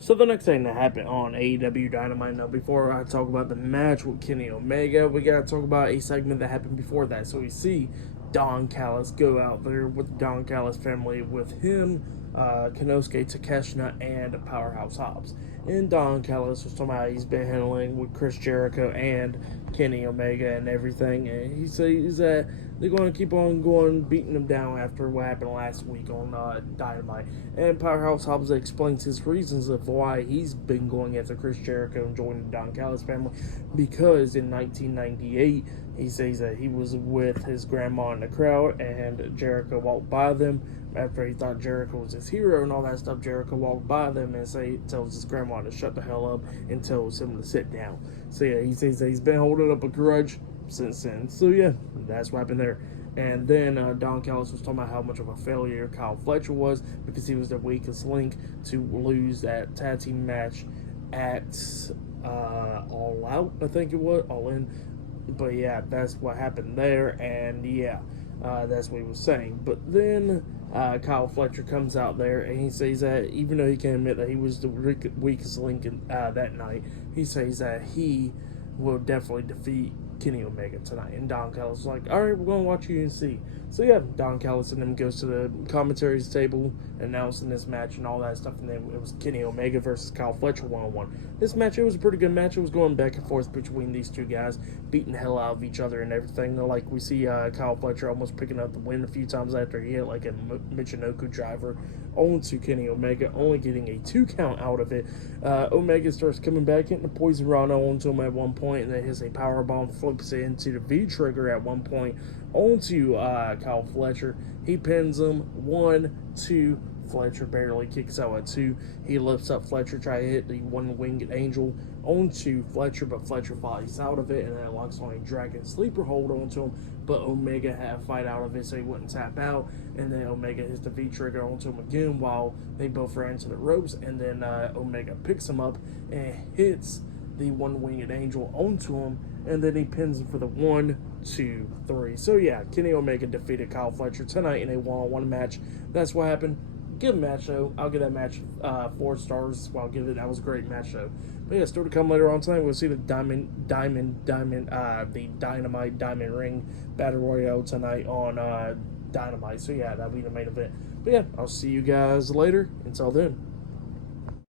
So the next thing that happened on AEW Dynamite, now before I talk about the match with Kenny Omega, we gotta talk about a segment that happened before that. So we see Don Callis go out there with the Don Callis family, with him, Konosuke Takeshita, and Powerhouse Hobbs. And Don Callis was talking about he's been handling with Chris Jericho and Kenny Omega and everything, and he says that they're going to keep on going, beating him down after what happened last week on Dynamite. And Powerhouse Hobbs explains his reasons of why he's been going after Chris Jericho and joining the Don Callis family, because in 1998, he says that he was with his grandma in the crowd, and Jericho walked by them. After he thought Jericho was his hero and all that stuff, Jericho walked by them and tells his grandma to shut the hell up and tells him to sit down. So yeah, he says that he's been holding up a grudge since then. So yeah, that's what happened there. And then Don Callis was talking about how much of a failure Kyle Fletcher was, because he was the weakest link to lose that tag team match at All Out, I think it was, All In. But yeah, that's what happened there, and yeah, that's what he was saying. But then Kyle Fletcher comes out there and he says that even though he can admit that he was the weakest link that night, he says that he will definitely defeat Kenny Omega tonight. And Don Callis is like, all right, we're going to watch you and see. So yeah, Don Callis and him goes to the commentaries table announcing this match and all that stuff. And then it was Kenny Omega versus Kyle Fletcher one-on-one. This match, it was a pretty good match. It was going back and forth between these two guys, beating the hell out of each other and everything. Like we see Kyle Fletcher almost picking up the win a few times after he hit like a Michinoku driver onto Kenny Omega, only getting a 2 count out of it. Omega starts coming back, hitting the Poison Rana onto him at one point, and then hits a powerbomb, flips it into the V-trigger at one point onto Kyle Fletcher. He pins him 1, 2. Fletcher barely kicks out at 2. He lifts up Fletcher, try to hit the one-winged angel onto Fletcher, but Fletcher flies out of it and then locks on a dragon sleeper hold onto him. But Omega had a fight out of it, so he wouldn't tap out. And then Omega hits the V-trigger onto him again while they both ran into the ropes. And then Omega picks him up and hits the one-winged angel onto him, and then he pins him for the 1, 2, 3. So yeah, Kenny Omega defeated Kyle Fletcher tonight in a one-on-one match. That's what happened. Good match though. I'll give that match 4 stars. Well, I'll give it. That was a great match though. But yeah, still to come later on tonight. We'll see the Dynamite Diamond Ring Battle Royale tonight on Dynamite. So yeah, that'll be the main event. But yeah, I'll see you guys later. Until then.